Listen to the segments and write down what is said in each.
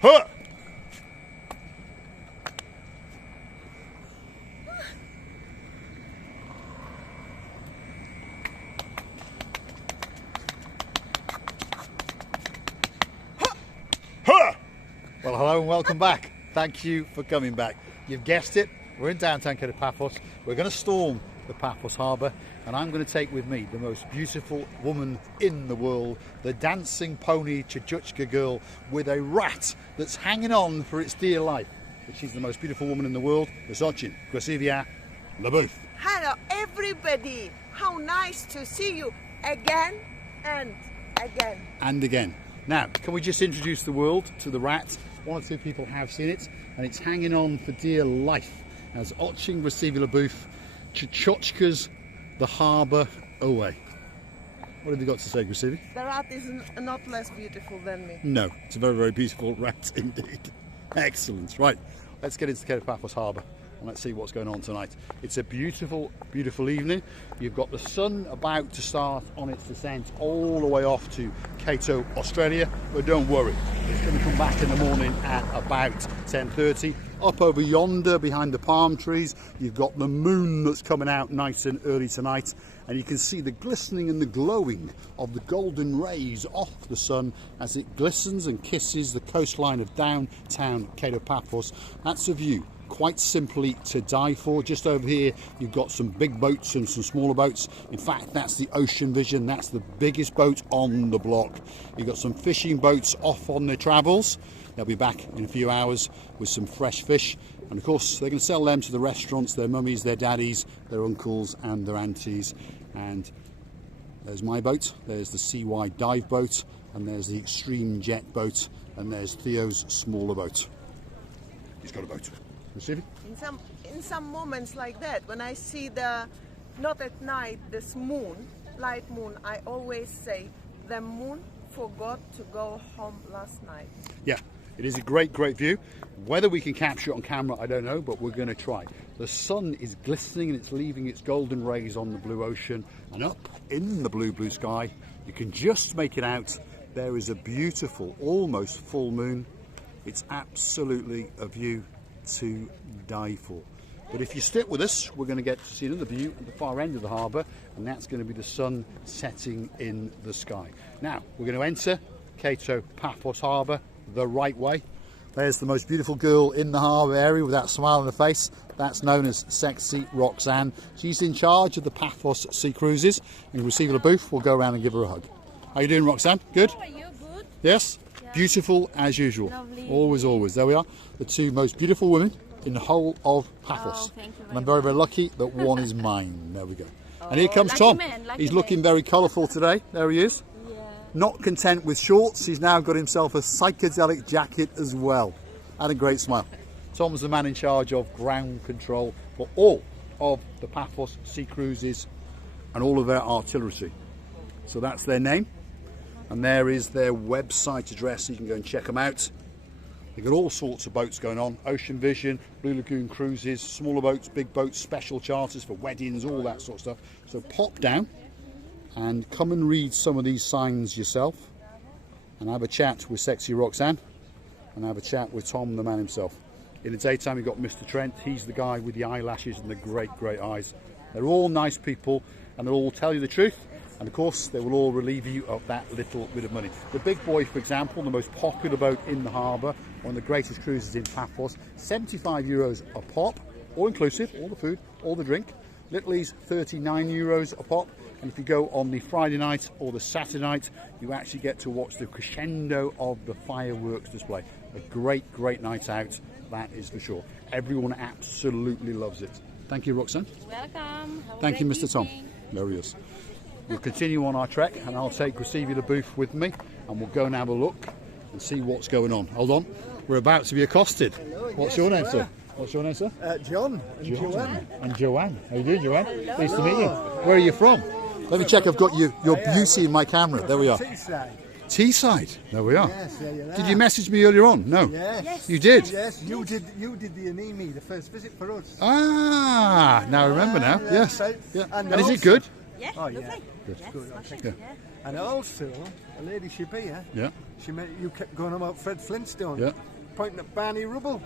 Huh! Huh! Well, hello and welcome back. Thank you for coming back. You've guessed it, we're in downtown Kato Paphos. We're going to storm the Paphos harbour, and I'm going to take with me the most beautiful woman in the world, the dancing pony Chuchuchka girl with a rat that's hanging on for its dear life. But she's the most beautiful woman in the world. Wysokin, Krasivia, Labuth. Hello everybody, how nice to see you again and again. And again. Now, can we just introduce the world to the rat? One or two people have seen it, and it's hanging on for dear life as Oching Krasivia Labuth, Chuchuchka's the harbour away. What have you got to say, Krasivia? The rat is not less beautiful than me. No, it's a very, very beautiful rat indeed. Excellent. Right, let's get into Kato Paphos harbour and let's see what's going on tonight. It's a beautiful, beautiful evening. You've got the sun about to start on its descent all the way off to Kato, Australia, but don't worry, it's going to come back in the morning at about 10:30. Up over yonder behind the palm trees, you've got the moon that's coming out nice and early tonight, and you can see the glistening and the glowing of the golden rays off the sun as it glistens and kisses the coastline of downtown Kato Paphos. That's a view quite simply to die for. Just over here you've got some big boats and some smaller boats. In fact, that's the Ocean Vision, that's the biggest boat on the block. You've got some fishing boats off on their travels. They'll be back in a few hours with some fresh fish, and of course they're going to sell them to the restaurants, their mummies, their daddies, their uncles and their aunties. And there's my boat, there's the CY dive boat, and there's the Extreme Jet boat, and there's Theo's smaller boat. He's got a boat. In some moments like that, when I see the, not at night, this moon, light moon, I always say, the moon forgot to go home last night. Yeah, it is a great, great view. Whether we can capture it on camera, I don't know, but we're going to try. The sun is glistening and it's leaving its golden rays on the blue ocean, and up in the blue, blue sky, you can just make it out. There is a beautiful, almost full moon. It's absolutely a view to die for. But if you stick with us, we're going to get to see another view at the far end of the harbour, and that's going to be the sun setting in the sky. Now we're going to enter Kato Paphos harbour the right way. There's the most beautiful girl in the harbour area with that smile on her face. That's known as Sexy Roxanne. She's in charge of the Paphos Sea Cruises, and Krasivia Labuth will go around and give her a hug. How are you doing, Roxanne? Good? How are you? Good? Yes? Yeah. Beautiful as usual. Lovely. Always, always. There we are. The two most beautiful women in the whole of Paphos. Oh, thank you And I'm very, very lucky that one is mine. There we go. And here comes lucky Tom. man, lucky He's man. looking very colourful today. There he is. Yeah. Not content with shorts, he's now got himself a psychedelic jacket as well. And a great smile. Tom's the man in charge of ground control for all of the Paphos Sea Cruises and all of their artillery. So that's their name. And there is their website address, so you can go and check them out. They've got all sorts of boats going on. Ocean Vision, Blue Lagoon Cruises, smaller boats, big boats, special charters for weddings, all that sort of stuff. So pop down and come and read some of these signs yourself, and have a chat with Sexy Roxanne, and have a chat with Tom, the man himself. In the daytime you've got Mr. Trent. He's the guy with the eyelashes and the great, great eyes. They're all nice people, and they'll all tell you the truth. And of course, they will all relieve you of that little bit of money. The Big Boy, for example, the most popular boat in the harbour, one of the greatest cruises in Paphos, €75 a pop, all inclusive, all the food, all the drink. Little's €39 a pop. And if you go on the Friday night or the Saturday night, you actually get to watch the crescendo of the fireworks display. A great, great night out, that is for sure. Everyone absolutely loves it. Thank you, Roxanne. Welcome. Have a Thank you, great Mr. Tom. evening. There he is. We'll continue on our trek, and I'll take Krasivia Labuth with me, and we'll go and have a look and see what's going on. Hold on, we're about to be accosted. What's your name, sir? What's your name, sir? John and Joanne. And Joanne. How you doing, Joanne? Pleased to meet you. Where are you from? Let me check I've got your beauty in my camera. There we are. Teesside. Teesside. There we are. Yes, there you are. Did you message me earlier on? No. Yes. You did? Yes, you did the Anemi, the first visit for us. Ah, now I remember now. Yes. Right. Yeah. And And is also- it good? Yes, Oh, yeah. lovely. Good. Yes, Good, smashing, Yeah. yeah. And also, a lady she be here. Yeah. You kept going about Fred Flintstone. Yeah. Pointing at Barney Rubble.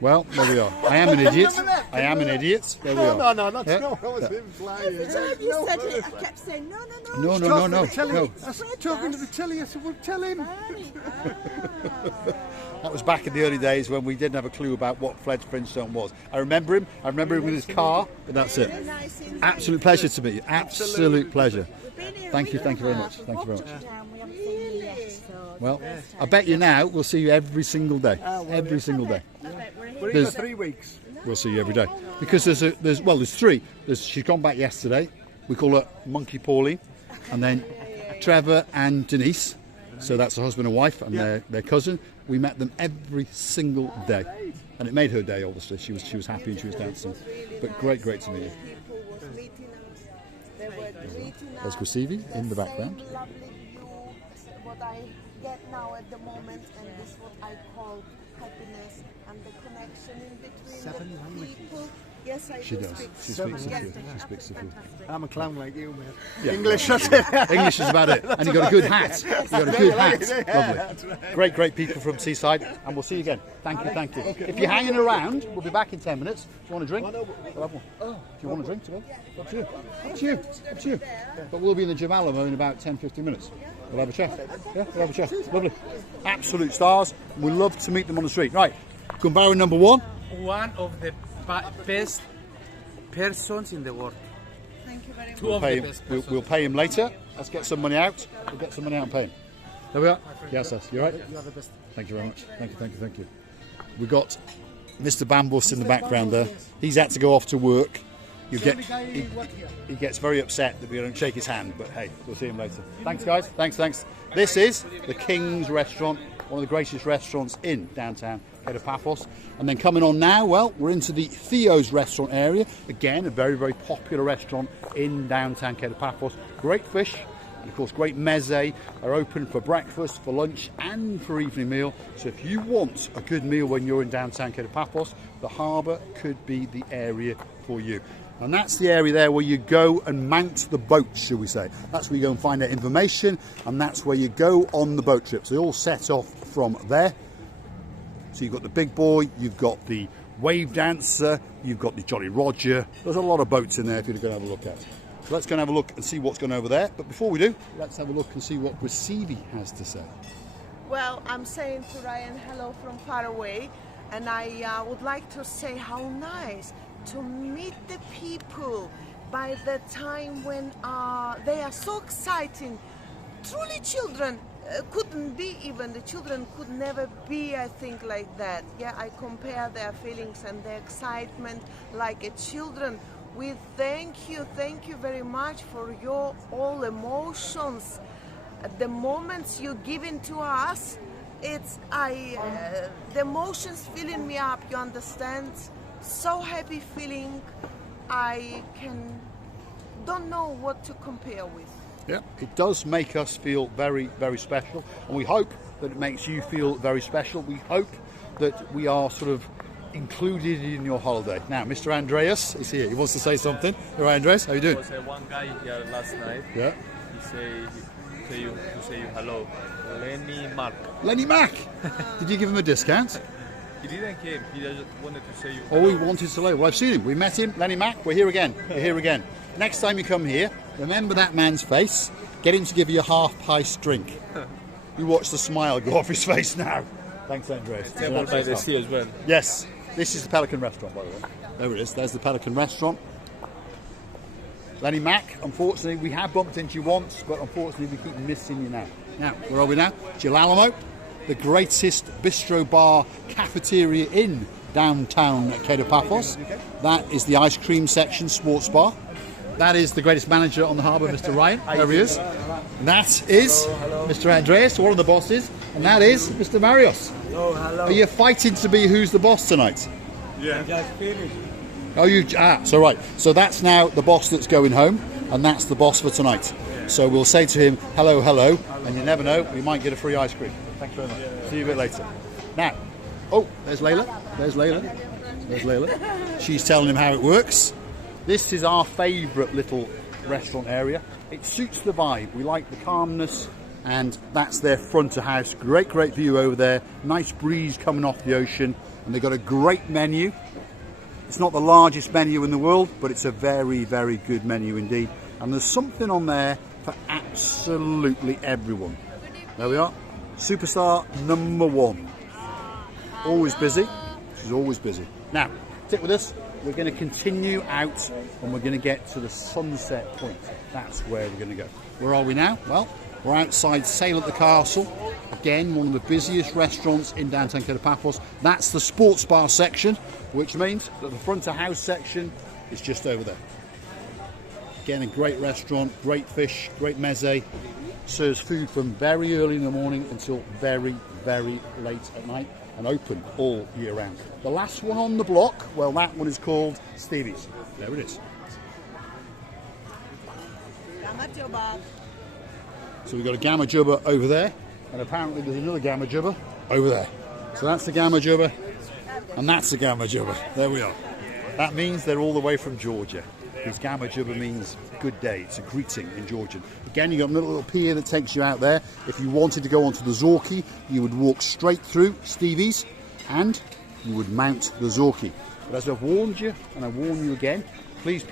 Well, there we are. I am an idiot. I am an idiot. There we are. No, that's Yeah. not. That was him flying. Every time you said it, I kept saying, no. No. I was talking to the telly. I said, well, tell him. That was back in the early days when we didn't have a clue about what Fred Flintstone was. I remember him. I remember him with his car, but that's it. Absolute pleasure to meet you. Absolute pleasure. Thank you very much. Thank you very much. Well, I bet you now we'll see you every single day. Every single day. We're here for 3 weeks. We'll see you every day. Because there's three. She's gone back yesterday. We call her Monkey Pauline. And then Trevor and Denise. So that's a husband and wife and their cousin. We met them every single day. And it made her day, obviously. She was happy and she was dancing. But great to meet you. There's Gusivi in the background. What I get now at the moment, and this is what I call happiness and the connection in between the people. Yes, I She do does. speak. She speaks a few. She speaks a few. I'm a clown like you, man. Yeah. English, that's it. English is about it. And you've got a good hat. You've got a good hat. Lovely. Great people from Seaside. And we'll see you again. Thank you. If you're hanging around, we'll be back in 10 minutes. Do you want a drink? We'll have one. Do you want a drink to go? Up to you. But we'll be in the Gym Alamo in about 10-15 minutes. We'll have a chat. Yeah, we'll have a chat. Lovely. Absolute stars. We love to meet them on the street. Right. Gumbaran number 1. One of the best persons in the world. Thank you very much. Two of the best persons. We'll pay him later. Let's get some money out. We'll get some money out and pay him. There we are. Yes, you all right? You are the best. Thank you very much. Thank you. We've got Mr. Bambus in the background there. He's had to go off to work. He gets very upset that we don't shake his hand, but hey, we'll see him later. Thanks, guys. Thanks. This is the King's Restaurant, one of the greatest restaurants in downtown Kato Paphos. And then coming on now, well, we're into the Theo's restaurant area. Again, a very, very popular restaurant in downtown Kato Paphos. Great fish. And of course, great meze are open for breakfast, for lunch and for evening meal. So if you want a good meal when you're in downtown Kato Paphos, the harbour could be the area for you. And that's the area there where you go and mount the boat, shall we say. That's where you go and find out information, and that's where you go on the boat trips. They all set off from there. So you've got the big boy, you've got the wave dancer, you've got the Jolly Roger. There's a lot of boats in there if you're going to have a look at. So let's go and have a look and see what's going over there. But before we do, let's have a look and see what Gusivi has to say. Well, I'm saying to Ryan hello from far away, and I would like to say how nice to meet the people by the time when they are so exciting. Truly, children couldn't be even. The children could never be, I think, like that. Yeah, I compare their feelings and their excitement like a children. We thank you very much for your all emotions. The moments you're giving to us, the emotions filling me up, you understand? So happy feeling. Don't know what to compare with. Yeah, it does make us feel very, very special, and we hope that it makes you feel very special. We hope that we are sort of included in your holiday. Now, Mr. Andreas is here. He wants to say something. All right, Andreas, how you doing? There was one guy here last night. Yeah. He say you hello. Lenny Mac. Did you give him a discount? He didn't came. He just wanted to say you. Oh, he wanted to say. Well, I've seen him. We met him, Lenny Mac. We're here again. Next time you come here, remember that man's face. Get him to give you a half-price drink. You watch the smile go off his face now. Thanks, Andreas. Table by the sea as well. Yes, this is the Pelican Restaurant, by the way. There it is. There's the Pelican Restaurant. Lenny Mac, unfortunately, we have bumped into you once, but unfortunately, we keep missing you now. Now, where are we now? Gil Alamo, the greatest bistro bar cafeteria in downtown Kato Paphos. That is the ice cream section, sports bar. That is the greatest manager on the harbour, Mr. Ryan. There he is. And that is Mr. Andreas, one of the bosses. And that is Mr. Marios. Hello. Are you fighting to be who's the boss tonight? Yeah. Just finished. Oh, so right. So that's now the boss that's going home, and that's the boss for tonight. So we'll say to him, hello, and you never know, we might get a free ice cream. Thanks very much. See you a bit later. Now, there's Layla. There's Layla. She's telling him how it works. This is our favourite little restaurant area. It suits the vibe. We like the calmness, and that's their front of house. Great view over there. Nice breeze coming off the ocean, and they've got a great menu. It's not the largest menu in the world, but it's a very good menu indeed. And there's something on there for absolutely everyone. There we are. Superstar number 1. Always busy. She's always busy. Now, stick with us. We're going to continue out and we're going to get to the sunset point. That's where we're going to go. Where are we now? Well, we're outside Sail at the Castle. Again, one of the busiest restaurants in downtown Kato Paphos. That's the sports bar section, which means that the front of house section is just over there. Again, a great restaurant, great fish, great meze. Serves food from very early in the morning until very late at night, and open all year round. The last one on the block, well, that one is called Stevie's. There it is. So we've got a Gamma Jubba over there, and apparently there's another Gamma Jubba over there. So that's the Gamma Jubba, and that's the Gamma Jubba. There we are. That means they're all the way from Georgia, because Gamma Jubba means good day. It's a greeting in Georgian. Again, you've got a little pier that takes you out there. If you wanted to go onto the Zorki, you would walk straight through Stevie's, and you would mount the Zorki. But as I've warned you, and I warn you again, please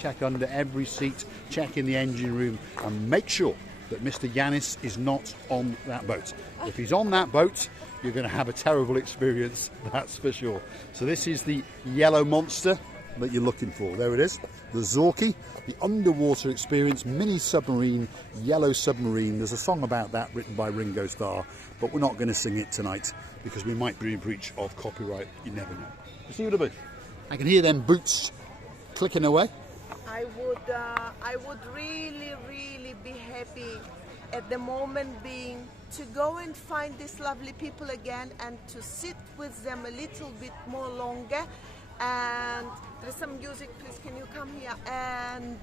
check under every seat, check in the engine room, and make sure that Mr. Yanis is not on that boat. If he's on that boat, you're going to have a terrible experience, that's for sure. So this is the yellow monster that you're looking for. There it is, the Zorki, the underwater experience, mini submarine, yellow submarine. There's a song about that written by Ringo Starr, but we're not going to sing it tonight because we might be in breach of copyright. You never know. You see what I mean? I can hear them boots clicking away. I would really be happy at the moment being to go and find these lovely people again and to sit with them a little bit more longer. And there's some music, please can you come here and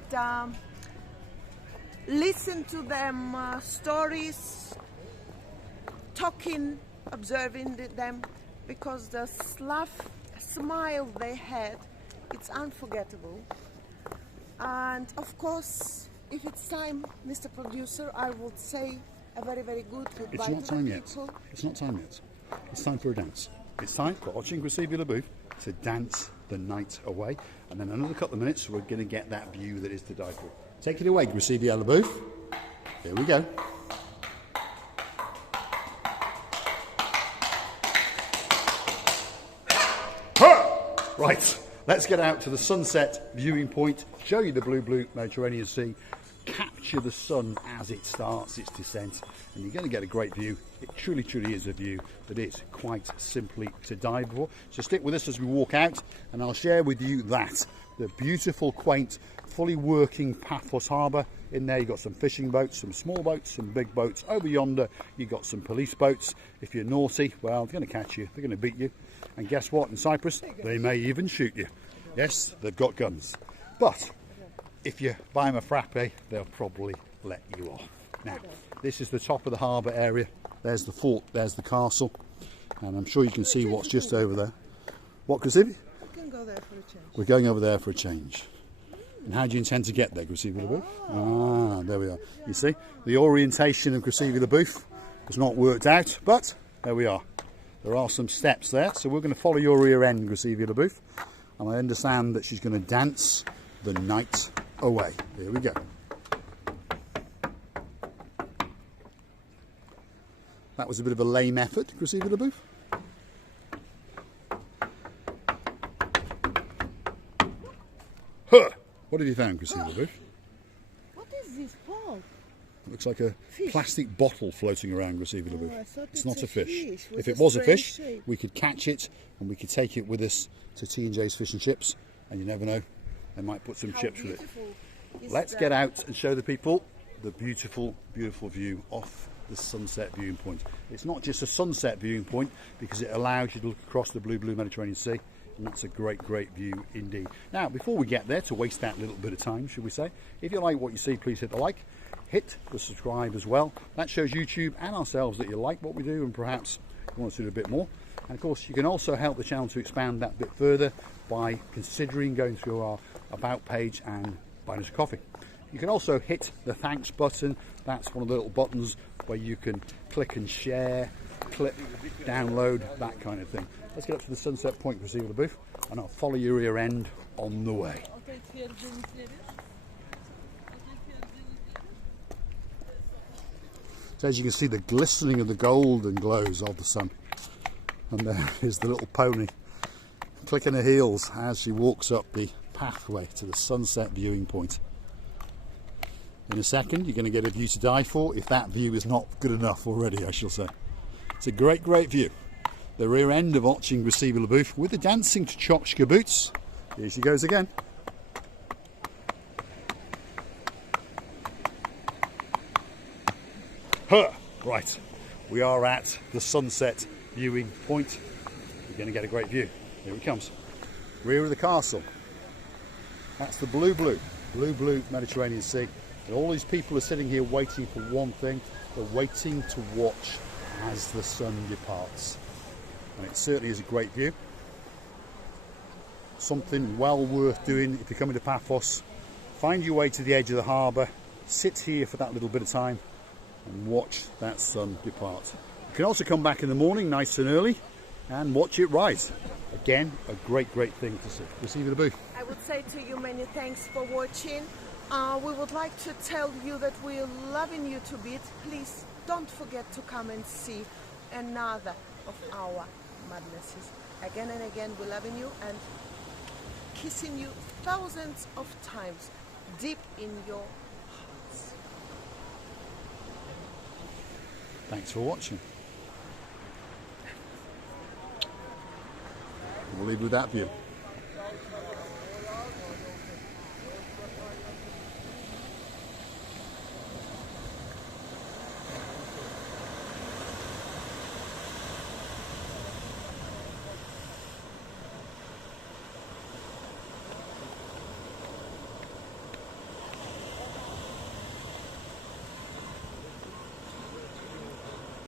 listen to them stories, talking, observing them, because the smile they had, it's unforgettable. And of course, if it's time, Mr. Producer, I would say a very good goodbye. It's not time yet. It's not time yet. It's time for a dance. It's time for Oching Gracevia Labooth to dance the night away, and then another couple of minutes we're going to get that view that is to die for. Take it away, Gracevia Labooth. Here we go. Right, let's get out to the sunset viewing point, show you the blue Mediterranean Sea, capture the sun as it starts its descent, and you're going to get a great view. It truly is a view that is quite simply to die for. So stick with us as we walk out, and I'll share with you that the beautiful, quaint, fully working Paphos harbour. In there you've got some fishing boats, some small boats, some big boats. Over yonder you've got some police boats. If you're naughty, well, they're going to catch you, they're going to beat you, and guess what, in Cyprus they may even shoot you. Yes, they've got guns, but if you buy them a frappe, they'll probably let you off. Now, this is the top of the harbour area. There's the fort, there's the castle, and I'm sure you can see what's just over there. What, Gracevia? We can go there for a change. We're going over there for a change. And how do you intend to get there, Gracevia Labooth? Ah, there we are. You see, the orientation of Gracevia Labooth has not worked out, but there we are. There are some steps there, so we're going to follow your rear end, Gracevia Labooth, and I understand that she's going to dance the night away. Here we go. That was a bit of a lame effort, Gracevia Labooth. Huh! What have you found, Gracevia Labooth? What is this, Paul? Looks like a Fish. plastic bottle floating around, Gracevia I Labooth. thought It's it's not a a fish. fish with If a it was a strange fish, shape. we could catch it and we could take it with us to T&J's Fish and Chips, and you never know, they might put some chips with it. Let's get out and show the people the beautiful view off the sunset viewing point. It's not just a sunset viewing point because it allows you to look across the blue Mediterranean Sea, and that's a great view indeed. Now, before we get there, to waste that little bit of time, should we say, if you like what you see, please hit the like, hit the subscribe as well. That shows YouTube and ourselves that you like what we do and perhaps you want us to do a bit more. And of course, you can also help the channel to expand that bit further by considering going through our About page and buying us a coffee. You can also hit the thanks button. That's one of the little buttons where you can click and share, click, download, that kind of thing. Let's get up to the Sunset Point receiver booth and I'll follow your rear end on the way. So as you can see, the glistening of the golden glows of the sun. And there is the little pony clicking her heels as she walks up the pathway to the sunset viewing point. In a second you're going to get a view to die for, if that view is not good enough already, I shall say. It's a great view. The rear end of Otching Receiver Booth with the dancing Tchotchke boots. Here she goes again. Right, we are at the sunset viewing point. You're going to get a great view. Here it comes. Rear of the castle. That's the blue Mediterranean Sea. And all these people are sitting here waiting for one thing. They're waiting to watch as the sun departs. And it certainly is a great view. Something well worth doing if you're coming to Paphos. Find your way to the edge of the harbour, sit here for that little bit of time and watch that sun depart. You can also come back in the morning nice and early and watch it rise. Again, a great thing to see. Receiver the booth. I would say to you many thanks for watching. We would like to tell you that we're loving you to bits. Please don't forget to come and see another of our madnesses. Again and again, we're loving you and kissing you thousands of times deep in your hearts. Thanks for watching. We'll leave with that view.